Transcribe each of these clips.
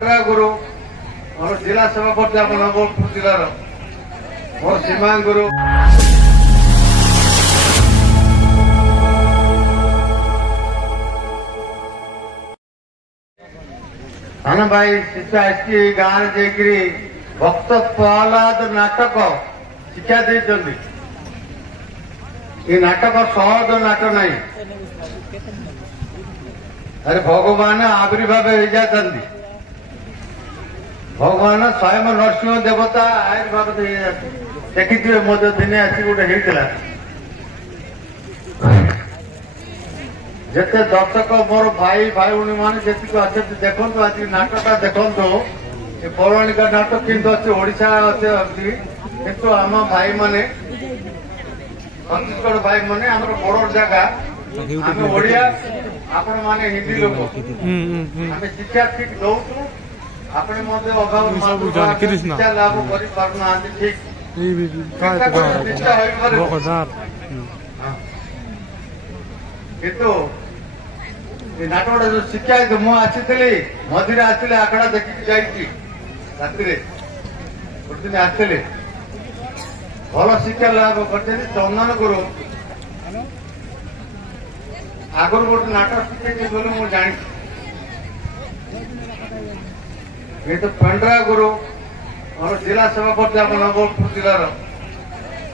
गुरु मोर जिला सभापति आप नवलपुर जिलार मोर सीमा गुरु हाँ भाई शिक्षा गाँव जाकि भक्त प्रहलाद नाटक शिक्षा देते ये नाटक सहज नाटक नहीं। अरे भगवान आविर्भाव हो जाता भगवान स्वयं नरसिंह देवता आविर्भाव देखिए मो दिने आसी गोटे जिते दर्शक मोर भाई भाई भूणी मान जी अच्छे देखु आज नाटक देखु पौराणिक नाटक किंतु अच्छे ओडिशा अच्छे किंतु आम भाई माने छत्तीसगढ़ भाई माने आम बड़ जगह आम ओडिया आपण माने हिंदी लोग आम शिक्षा ठीक दौचु अपने अभाव शिक्षा लाभ कर ठीक किंतु नाटक जो शिक्षा मुझे मझे आसली आखड़ा देखिक जाती गोटे दिन आसली भल शिक्षा लाभ कर चंदन गुरु आगुरी गोटे नाटक शिखे बोले मुझे जानी ये तो पंडरा गुरु मोर जिला सभापति आप नवलपुर जिलार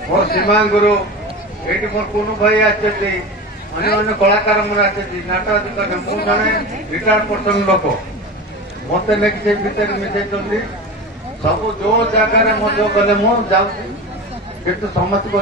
मोर सीमा गुरु ये मोर कुनु भाई आते अन्य कलाकार मैंने आते नाटक मुझे जड़े रिटायर्ड पर्सन लोक मत नहीं भितर मिसाई सब जो जगार जो गले मुझे जाऊँ समस्त